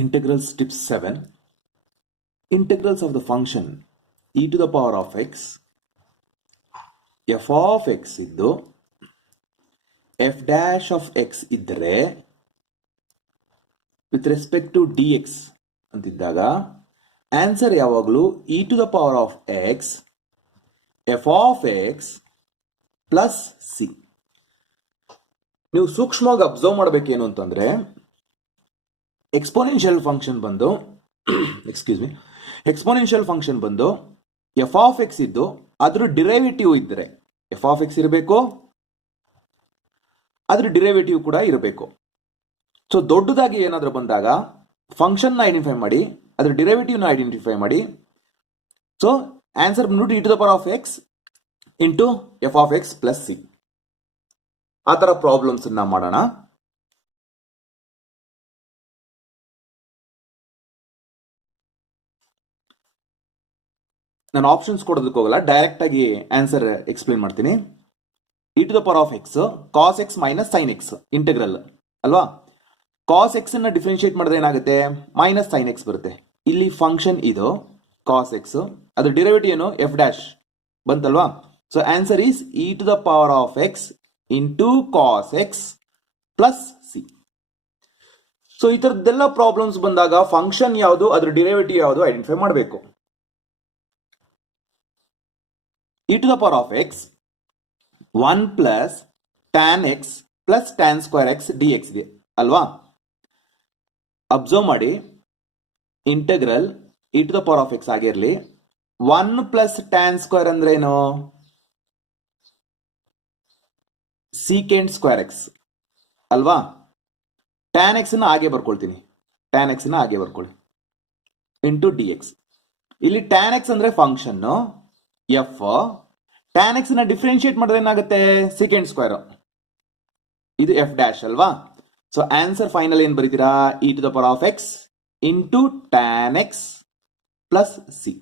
Integrals tip 7. Integrals of the function e to the power of x, f of x ಇದ್ದು f dash of x ಇದ್ದರೆ with respect to dx ಅಂತಿದ್ದಾಗ answer ಯಾವಾಗಲೂ e to the power of x f of x plus c. ನೀವು ಸೂಕ್ಷ್ಮವಾಗಿ observe ಮಾಡಬೇಕೇನು ಅಂತಂದ್ರೆ exponential function ಬಂದು exponential function ಬಂದು F of x ಇದ್ದು ಅದ್ರ ಡಿರೈವೇಟಿವ್ ಇದ್ದರೆ ಎಫ್ ಆಫ್ ಎಕ್ಸ್ ಇರಬೇಕು, ಅದ್ರ ಡಿರೈವೇಟಿವ್ ಕೂಡ ಇರಬೇಕು. ಸೊ ದೊಡ್ಡದಾಗಿ ಏನಾದರೂ ಬಂದಾಗ ಫಂಕ್ಷನ್ ಐಡೆಂಟಿಫೈ ಮಾಡಿ, ಅದ್ರ ಡಿರೈವೇಟಿವ್ ಐಡೆಂಟಿಫೈ ಮಾಡಿ. ಸೊ ಆನ್ಸರ್ ಬಂದ್ಬಿಟ್ಟು e to the power of x into f of x plus C. ಆ ಥರ ಪ್ರಾಬ್ಲಮ್ಸ್ ಮಾಡೋಣ. ನಾನು ಆಪ್ಷನ್ಸ್ ಕೊಡೋದಕ್ಕೆ ಹೋಗಲ್ಲ, ಡೈರೆಕ್ಟ್ ಆಗಿ ಆನ್ಸರ್ ಎಕ್ಸ್ಪ್ಲೇನ್ ಮಾಡ್ತೀನಿ. E to the power of x cos x minus sine x integral ಅಲ್ವಾ. ಕಾಸ್ ಎಕ್ಸ್ ಅನ್ನ ಡಿಫ್ರೆನ್ಶಿಯೇಟ್ ಮಾಡಿದ್ರೆ ಏನಾಗುತ್ತೆ, ಮೈನಸ್ ಸೈನ್ ಎಕ್ಸ್ ಬರುತ್ತೆ. ಇಲ್ಲಿ ಫಂಕ್ಷನ್ ಇದು ಕಾಸ್ ಎಕ್ಸ್, ಅದ್ರ ಡಿರೈವೇಟಿವ್ ಏನು ಎಫ್ ಡ್ಯಾಶ್ ಬಂತಲ್ವಾ. So answer is e to the power of x into cos x plus c. So ಈ ತರದ್ದೆಲ್ಲ ಪ್ರಾಬ್ಲಮ್ಸ್ ಬಂದಾಗ ಫಂಕ್ಷನ್ ಯಾವುದು, ಅದ್ರ ಡಿರೈವೇಟಿವ್ ಯಾವುದು ಐಡೆಂಟಿಫೈ ಮಾಡಬೇಕು. e to the power of x 1 plus tan x plus tan square x dx ಇದೆ ಅಲ್ವಾ. Observe ಮಾಡಿ, integral e to the power of x ಆಗಿರಲಿ. 1 ಪ್ಲಸ್ ಟ್ಯಾನ್ ಸ್ಕ್ವೇರ್ ಅಂದ್ರೆ ಏನು, ಸೀಕೆಂಟ್ ಸ್ಕ್ವೇರ್ ಎಕ್ಸ್ ಅಲ್ವಾ. ಟ್ಯಾನ್ ಎಕ್ಸ್ ನ ಹಾಗೆ ಬರ್ಕೊಳ್ತೀನಿ, ಟ್ಯಾನ್ ಎಕ್ಸ್ ನ ಹಾಗೆ ಬರ್ಕೊಳ್ಳಿ ಇಂಟು ಡಿ ಎಕ್ಸ್. ಇಲ್ಲಿ ಟ್ಯಾನ್ ಎಕ್ಸ್ ಅಂದ್ರೆ ಫಂಕ್ಷನ್ ಎಫ್, ಟ್ಯಾನ್ ಎಕ್ಸ್ ನ ಡಿಫ್ರೆನ್ಶಿಯೇಟ್ ಮಾಡಿದ್ರೆ ಏನಾಗುತ್ತೆ, ಸೆಕೆಂಡ್ ಸ್ಕ್ವೇರ್, ಇದು ಎಫ್ ಡ್ಯಾಶ್ ಅಲ್ವಾ. ಸೊ ಆನ್ಸರ್ ಫೈನಲ್ ಏನ್ ಬರೀತೀರಾ, e to the power of x into tan x plus c.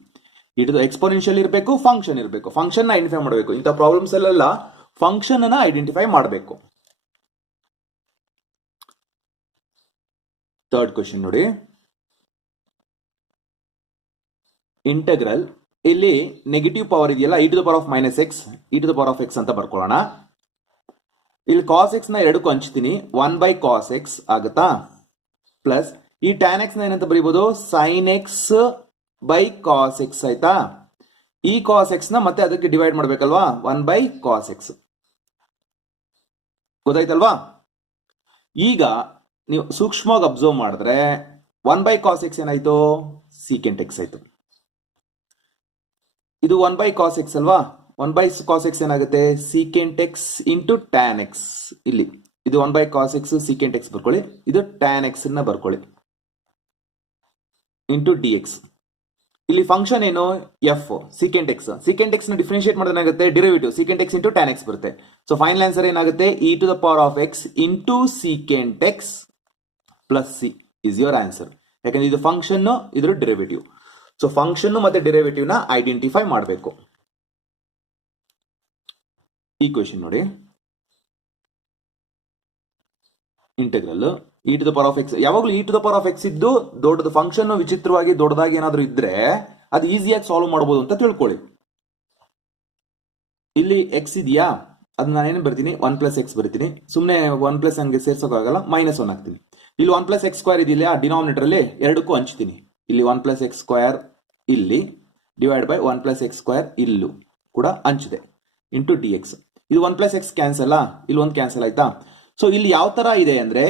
E to the exponential ಇರಬೇಕು, ಫಂಕ್ಷನ್ ಇರಬೇಕು, ಫಂಕ್ಷನ್ ಐಡೆಂಟಿಫೈ ಮಾಡಬೇಕು. ಇಂಥ ಪ್ರಾಬ್ಲಮ್ಸ್ ಅಲ್ಲೆಲ್ಲ ಫಂಕ್ಷನ್ ಅನ್ನ ಐಡೆಂಟಿಫೈ ಮಾಡಬೇಕು. ಥರ್ಡ್ ಕ್ವೆಶ್ಚನ್ ನೋಡಿ, ಇಂಟೆಗ್ರಲ್ ಇಲ್ಲಿ ನೆಗೆಟಿವ್ ಪವರ್ ಇದೆಯಲ್ಲ, e to the power of minus x e to the power of x ಅಂತ ಬರ್ಕೊಳ್ಳೋಣ. ಇಲ್ಲಿ ಕಾಸ್ ಎಕ್ಸ್ ನ ಎರಡಕ್ಕೂ ಹಂಚ್ತೀನಿ, 1 ಬೈ ಕಾಸ್ ಎಕ್ಸ್ ಆಗುತ್ತಾ, ಪ್ಲಸ್ ಈ ಟ್ಯಾನ್ ಎಕ್ಸ್ ನ ಏನಂತ ಬರೀಬಹುದು, sine x by cos x ಆಯ್ತಾ. ಈ ಕಾಸ್ ಎಕ್ಸ್ ನ ಮತ್ತೆ ಅದಕ್ಕೆ ಡಿವೈಡ್ ಮಾಡ್ಬೇಕಲ್ವಾ, 1 ಬೈ ಕಾಸ್ ಎಕ್ಸ್. ಗೊತ್ತಾಯ್ತಲ್ವಾ. ಈಗ ನೀವು ಸೂಕ್ಷ್ಮವಾಗಿ ಅಬ್ಸರ್ವ್ ಮಾಡಿದ್ರೆ 1 ಬೈ ಕಾಸ್ ಎಕ್ಸ್ ಏನಾಯ್ತು, ಸೀಕೆಂಟ್ ಎಕ್ಸ್ ಆಯ್ತು. ಇದು 1 ಬೈ ಕಾಸ್ ಎಕ್ಸ್ ಅಲ್ವಾ, 1 ಬೈ ಕಾಸ್ ಎಕ್ಸ್ ಏನಾಗುತ್ತೆ, secant x into tan x. ಇಲ್ಲಿ ಇದು 1 by cos x secant x ಬರ್ಕೊಳ್ಳಿ, ಇದು ಟ್ಯಾನ್ ಎಕ್ಸ್ ನ ಬರ್ಕೊಳ್ಳಿ ಇಂಟು ಡಿ ಎಕ್ಸ್. ಇಲ್ಲಿ ಫಂಕ್ಷನ್ ಏನು f, secant x. Secant x ನ ಡಿಫ್ರೆನ್ಶಿಯೇಟ್ ಮಾಡಿದ್ರೆ ಏನಾಗುತ್ತೆ, derivative secant x into tan x ಬರುತ್ತೆ. ಸೊ ಫೈನಲ್ ಆನ್ಸರ್ ಏನಾಗುತ್ತೆ, e to the power of x into secant X plus c is your answer. ಯಾಕಂದ್ರೆ ಇದು function, ಇದ್ರ derivative. So function ಮತ್ತೆ derivative ನ ಐಡೆಂಟಿಫೈ ಮಾಡಬೇಕು. ಈ ಕ್ವೆಶ್ಚನ್ ನೋಡಿ, integral e to the power of x. ಯಾವಾಗಲೂ e to the power of x ಇದ್ದು ದೊಡ್ಡದು ಫಂಕ್ಷನ್ ವಿಚಿತ್ರವಾಗಿ ದೊಡ್ಡದಾಗಿ ಏನಾದ್ರು ಇದ್ರೆ ಅದು ಈಸಿಯಾಗಿ ಸಾಲ್ವ್ ಮಾಡಬಹುದು ಅಂತ ತಿಳ್ಕೊಳ್ಳಿ. ಇಲ್ಲಿ ಎಕ್ಸ್ ಇದೆಯಾ, ಅದನ್ನ ನಾನೇನು ಬರ್ತೀನಿ, 1 ಪ್ಲಸ್ ಎಕ್ಸ್ ಬರ್ತೀನಿ. ಸುಮ್ಮನೆ 1 ಪ್ಲಸ್ ಹಂಗೆ ಸೇರ್ಸೋಕ್ಕಾಗಲ್ಲ, ಮೈನಸ್ 1 ಹಾಕ್ತೀನಿ. ಇಲ್ಲಿ 1 ಪ್ಲಸ್ ಎಕ್ಸ್ ಸ್ಕ್ವೇರ್ ಇದೆಯಲ್ಲ, ಡಿನಾಮಿನೇಟರ್ ಅಲ್ಲಿ ಎರಡಕ್ಕೂ ಹಂಚ್ತೀನಿ. ಇಲ್ಲಿ 1 ಪ್ಲಸ್ ಎಕ್ಸ್ ಸ್ಕ್ವೇರ್ ಇಲ್ಲಿ divide by 1 plus x square ಇಲ್ಲೂ ಕೂಡ ಹಂಚಿದೆ ಇಂಟು ಡಿ ಎಕ್ಸ್. ಇದು 1 ಪ್ಲಸ್ ಎಕ್ಸ್ ಕ್ಯಾನ್ಸಲ್, ಇಲ್ಲಿ ಒಂದು ಕ್ಯಾನ್ಸಲ್ ಆಯ್ತಾ. ಸೊ ಇಲ್ಲಿ ಯಾವ ತರ ಇದೆ ಅಂದ್ರೆ,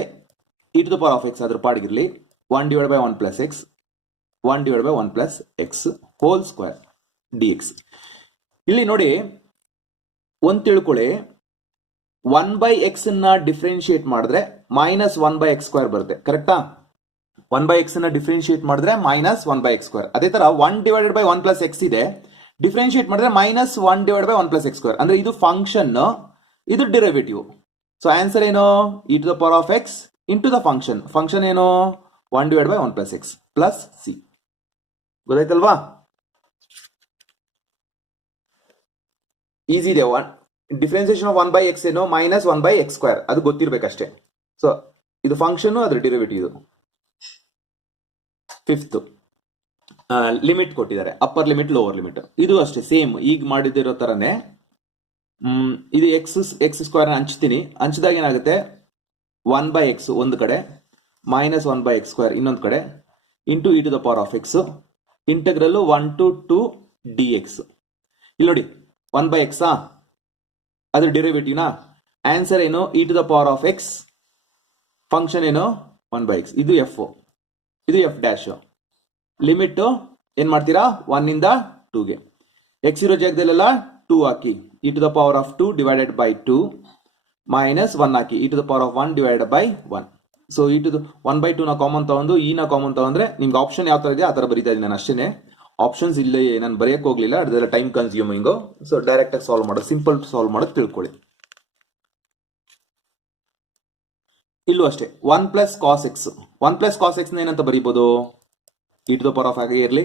e to the power of x ಅದ್ರ ಪಾಡಿಗಿರ್ಲಿ, 1 divide by 1 plus x 1 divide by 1 plus x whole square d x. ಇಲ್ಲಿ ನೋಡಿ ಒಂದು ತಿಳ್ಕೊಳ್ಳಿ, 1 ಬೈ ಎಕ್ಸ್ ನ ಡಿಫ್ರೆನ್ಶಿಯೇಟ್ ಮಾಡಿದ್ರೆ ಮೈನಸ್ 1 ಬೈ ಎಕ್ಸ್ ಸ್ಕ್ವೇರ್ ಬರುತ್ತೆ, ಕರೆಕ್ಟಾ. 1 ಬೈ ಎಕ್ಸ್ ನ ಡಿಫ್ರೆನ್ಶಿಯೇಟ್ ಮಾಡಿದ್ರೆ ಮೈನಸ್ 1 ಬೈ ಎಕ್ಸ್ ಸ್ಕ್ವೇರ್. ಅದೇ ತರ 1 ಡಿವೈಡೆಡ್ ಬೈ 1 ಪ್ಲಸ್ ಎಕ್ಸ್ ಇದೆ, ಡಿಫ್ರೆನ್ಶಿಯೇಟ್ ಮಾಡಿದ್ರೆ minus 1 divide by 1 plus x square. ಅಂದ್ರೆ ಇದು ಫಂಕ್ಷನ್, ಇದು ಡಿರೈವೇಟಿವ್. ಸೊ ಆನ್ಸರ್ ಏನು, e to the power of x into the function. Function ಏನು, 1 divide by 1 plus x plus c. ಗೊತ್ತಾಯ್ತಲ್ವಾ, easy ಇದೆ. Differentiation of 1 by x ಏನು, minus 1 by x square, ಅದು ಗೊತ್ತಿರ್ಬೇಕಷ್ಟೇ. ಸೊ ಇದು ಫಂಕ್ಷನ್, ಅದ್ರ ಡಿರೈವೇಟಿವ್ ಇದು. ಫಿಫ್ತ್ ಲಿಮಿಟ್ ಕೊಟ್ಟಿದ್ದಾರೆ, ಅಪ್ಪರ್ ಲಿಮಿಟ್ ಲೋವರ್ ಲಿಮಿಟ್. ಇದು ಅಷ್ಟೇ ಸೇಮ್ ಈಗ ಮಾಡಿದಿರೋ ತರನೇ. ಇದು ಎಕ್ಸ್ ಸ್ಕ್ವೇರ್ ಹಂಚ್ತೀನಿ. ಹಂಚಿದಾಗ ಏನಾಗುತ್ತೆ, 1/x ಒಂದು ಕಡೆ ಮೈನಸ್ 1/x ಸ್ಕ್ವೇರ್ ಇನ್ನೊಂದು ಕಡೆ into e to the power of x integral 1 to 2 dx. ಇಲ್ಲಿ ನೋಡಿ 1/x ಅದ್ರ ಡೆರಿವೇಟಿವ್ನಾ ಆನ್ಸರ್ ಏನು, e to the power of x, function ಏನು 1/x. ಇದು ಎಫ್, ಇದು ಎಫ್ ಡ್ಯಾಶ್. ಲಿಮಿಟ್ ಏನ್ ಮಾಡ್ತೀರಾ 1 ಇಂದ 2ಗೆ. ಎಕ್ಸ್ ಇರೋ ಜಾಗದಲ್ಲೆಲ್ಲ 2 ಹಾಕಿ, e to the power of 2 divided by 2 minus 1 ಹಾಕಿ, e to the power of 1 divided by 1. So e to 1/2 ನ ಕಾಮನ್ ತಗೊಂಡು ಇ ನ ಕಾಮನ್ ತಗೊಂಡ್ರೆ ನಿಮ್ಗೆ ಆಪ್ಷನ್ ಯಾವ ತರ ಇದೆ ಆ ತರ ಬರೀತಾ ಇದ್ದೀನಿ ನಾನು ಅಷ್ಟೇನೆ. ಆಪ್ಷನ್ಸ್ ಇಲ್ಲಿ ನಾನು ಬರೆಯಕ್ಕೆ ಹೋಗ್ಲಿಲ್ಲ, ಅದೆಲ್ಲ ಟೈಮ್ ಕನ್ಸ್ಯೂಮಿಂಗ್. ಸೊ ಡೈರೆಕ್ಟ್ ಆಗಿ ಸಾಲ್ವ್ ಮಾಡೋದು, ಸಿಂಪಲ್ ಸಾಲ್ವ್ ಮಾಡೋದು ತಿಳ್ಕೊಳ್ಳಿ. ಇಲ್ಲೂ ಅಷ್ಟೇ 1 plus cos x. 1 plus cos x ನ ಏನಂತ ಬರೀಬಹುದು, e to the power of ಹಾಗೆ ಇರಲಿ.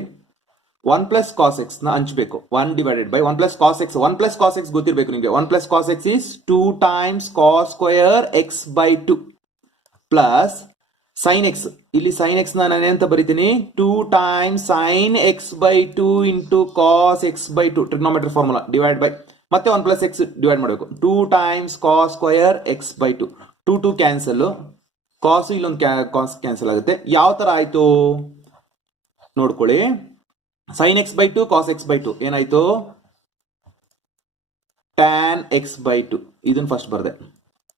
1 ಪ್ಲಸ್ ಕಾಸ್ ಎಕ್ಸ್ ನ ಹಂಚಬೇಕು, 1 divided by 1 plus cos x. 1 plus cos x ಗೊತ್ತಿರಬೇಕು ನಿಮಗೆ. 1 plus cos x is 2 times cos square x by 2 plus sine x. ಇಲ್ಲಿ ಸೈನ್ ಎಕ್ಸ್ ನಾನು ಏನಂತ ಬರೀತೀನಿ, 2 times sine x by 2 into cos x by 2 trigonometry formula divide by ಮತ್ತೆ 1 plus x divide ಮಾಡಬೇಕು. 2 times cos square x by 2. 2 cancel, cos ಇಲ್ಲೊಂದು cos cancel ಆಗುತ್ತೆ. ಯಾವ ತರ ಆಯ್ತು ನೋಡ್ಕೊಳ್ಳಿ. Sine x by 2 cos x by 2 ಏನಾಯ್ತು, ಟ್ಯಾನ್ ಎಕ್ಸ್ ಬೈ 2. ಇದನ್ನ ಫಸ್ಟ್ ಬರ್ದೆ.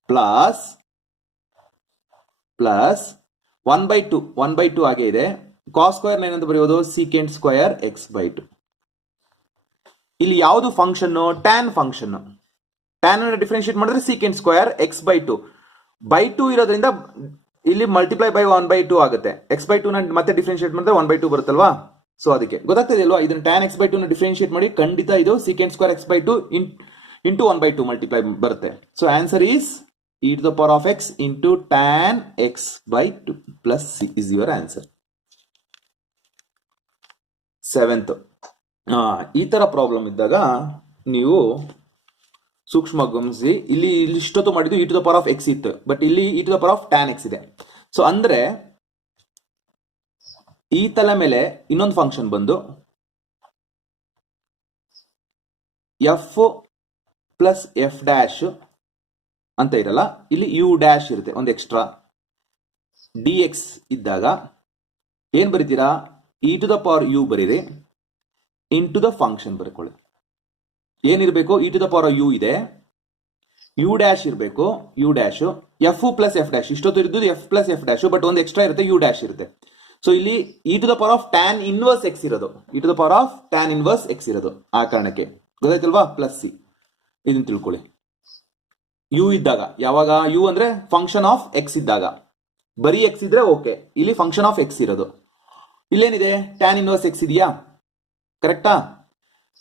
ಪ್ಲಸ್ 1/2 ಹಾಗೆ ಇದೆ. ಕಾಸ್ ಸ್ಕ್ವೇರ್ ಏನಂತ ಬರೆಯೋದು, ಸೀಕೆಂಟ್ ಸ್ಕ್ವೇರ್ ಎಕ್ಸ್ ಬೈ 2. ಇಲ್ಲಿ ಯಾವುದು function, tan function. Tan differentiate ಮಾಡಿದ್ರೆ secant square x by 2 by 2 ಇರೋದ್ರಿಂದ ಇಲ್ಲಿ ಮಲ್ಟಿಪ್ಲೈ ಬೈ 1/2 ಆಗುತ್ತೆ. ಎಕ್ಸ್ ಬೈ 2 ನ ಮತ್ತೆ ಡಿಫರೆನ್ಶಿಯೇಟ್ ಮಾಡಿದ್ರೆ 1/2 ಬರುತ್ತಲ್ವಾ. ಸೊ ಅದಕ್ಕೆ ಗೊತ್ತಾಗ್ತದೆ ಅಲ್ವಾ, ಇದನ್ನ ಟ್ಯಾನ್ ಎಕ್ಸ್ ಬೈ 2 ನ ಡಿಫರೆನ್ಶಿಯೇಟ್ ಮಾಡಿ ಖಂಡಿತ ಇದು secant square x by 2 into 1/2 multiply ಬರುತ್ತೆ. So answer is e to the power of x into tan x by 2 plus c is your answer. 7th ಈ ತರ ಪ್ರಾಬ್ಲಮ್ ಇದ್ದಾಗ ನೀವು ಸೂಕ್ಷ್ಮ ಗಮನಿಸಿ. ಇಲ್ಲಿ ಇಷ್ಟೊತ್ತು ಮಾಡಿದ್ದು e to the power of x ಇತ್ತು, ಬಟ್ ಇಲ್ಲಿ e to the power of tan x ಇದೆ. ಸೊ ಅಂದ್ರೆ ಈ ತಲೆ ಮೇಲೆ ಇನ್ನೊಂದು ಫಂಕ್ಷನ್ ಬಂದು f ಪ್ಲಸ್ ಎಫ್ ಡ್ಯಾಶ್ ಅಂತ ಇರಲ್ಲ, ಇಲ್ಲಿ ಯು ಡ್ಯಾಶ್ ಇರುತ್ತೆ ಒಂದು ಎಕ್ಸ್ಟ್ರಾ. ಡಿ ಎಕ್ಸ್ ಇದ್ದಾಗ ಏನ್ ಬರೀತೀರಾ, e to the power u ಬರೀರಿ, ಇಂಟು ದ ಫಂಕ್ಷನ್ ಬರ್ಕೊಳ್ಳಿ. ಏನಿರಬೇಕು, e to the power u ಇದೆ, ಯು ಡ್ಯಾಶ್ ಇರಬೇಕು, u dash f plus f dash. ಇಷ್ಟೊತ್ತು ಇರೋದು f plus f dash, but ಒಂದು ಎಕ್ಸ್ಟ್ರಾ ಇರುತ್ತೆ, ಯು ಡ್ಯಾಶ್ ಇರುತ್ತೆ. ಸೊ ಇಲ್ಲಿ e to the power of tan inverse x ಇರೋದು, e to the power of tan inverse x ಇರೋದು. ಆ ಕಾರಣಕ್ಕೆ ಗೊತ್ತಾಯ್ತಲ್ವಾ, ಪ್ಲಸ್ ಸಿ. ಇದನ್ನ ತಿಳ್ಕೊಳ್ಳಿ. ಯು ಇದ್ದಾಗ, ಯಾವಾಗ ಯು ಅಂದ್ರೆ ಫಂಕ್ಷನ್ ಆಫ್ ಎಕ್ಸ್ ಇದ್ದಾಗ, ಬರೀ ಎಕ್ಸ್ ಇದ್ರೆ ಓಕೆ, ಇಲ್ಲಿ ಫಂಕ್ಷನ್ ಆಫ್ ಎಕ್ಸ್ ಇರೋದು. ಇಲ್ಲೇನಿದೆ, ಟ್ಯಾನ್ ಇನ್ವರ್ಸ್ ಎಕ್ಸ್ ಇದೆಯಾ, ಕರೆಕ್ಟಾ.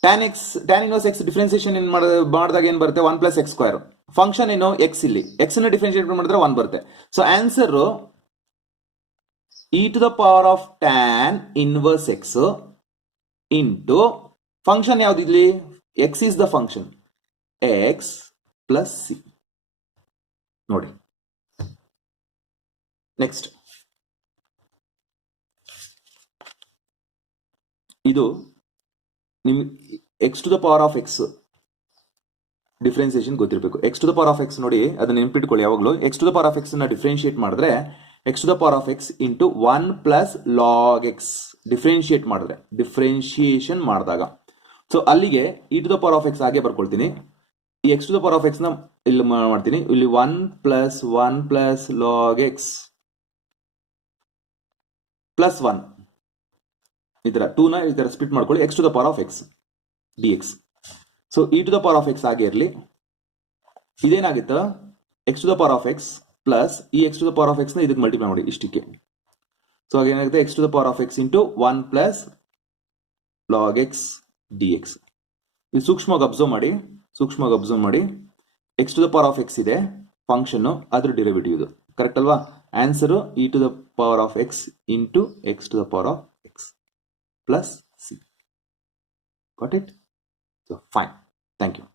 ಟ್ಯಾನ್ ಇನ್ವರ್ಸ್ ಎಕ್ಸ್ ಡಿಫರೆನ್ಸಿಯೇಷನ್ ಏನ್ ಮಾಡಿದಾಗ ಏನ್ ಬರುತ್ತೆ, 1 ಪ್ಲಸ್ ಎಕ್ಸ್ ಸ್ಕ್ವೇರ್. ಫಂಕ್ಷನ್ ಏನು ಎಕ್ಸ್, ಇಲ್ಲಿ ಎಕ್ಸ್ ನ ಡಿಫರೆನ್ಶಿಯೇಟ್ ಮಾಡಿದ್ರೆ 1 ಬರುತ್ತೆ. So answer e to the power of tan inverse x into function ಯಾವ್ದು ಇಲ್ಲಿ, x is the function, x plus c. ನೋಡಿ ನೆಕ್ಸ್ಟ್, ಇದು ನಿಮ್ಗೆ x to the power of x differentiation ಗೊತ್ತಿರಬೇಕು. X to the power of x ನೋಡಿ, ಅದನ್ನ ನೆನ್ಪಿಟ್ಕೊಳ್ಳಿ ಯಾವಾಗಲೂ. X to the power of x ನ ಡಿಫರೆನ್ಶಿಯೇಟ್ ಮಾಡಿದ್ರೆ X to the power of x into 1 plus log x differentiate ಮಾಡಿದ್ರೆ, differentiation ಮಾಡಿದಾಗ. So ಅಲ್ಲಿಗೆ e to the power of x ಹಾಗೆ ಬರ್ಕೊಳ್ತೀನಿ. ಈ x to the power of x ನ ಇಲ್ಲಿ ಮಾಡ್ತೀನಿ, ಇಲ್ಲಿ 1 ಪ್ಲಸ್ ಲಾಗ್ ಎಕ್ಸ್ ಪ್ಲಸ್ 1 ಈ ತರ 2 ನ ಈ ತರ ಸ್ಪ್ಲಿಟ್ ಮಾಡ್ಕೊಳ್ಳಿ, x to the power of x d x. So e to the power of x ಹಾಗೆ ಇರಲಿ. ಇದೇನಾಗಿತ್ತು, x to the power of x plus ಈ x to the power of x ನ ಇದಕ್ಕೆ ಮಲ್ಟಿಪ್ಲೈ ಮಾಡಿ ಇಷ್ಟಕ್ಕೆ. ಸೊ ಹಾಗೇನಾಗುತ್ತೆ, x to the power of x into 1 plus log x d x. ಇದು ಸೂಕ್ಷ್ಮವಾಗಿ ಅಬ್ಸರ್ವ್ ಮಾಡಿ. X to the power of x ಇದೆ ಫಂಕ್ಷನ್, ಅದ್ರ ಡಿರೈವೇಟಿವ್ ಇದು, ಕರೆಕ್ಟ್ ಅಲ್ವಾ. Answer e to the power of x into x to the power of x plus c. Got it? So fine. Thank you.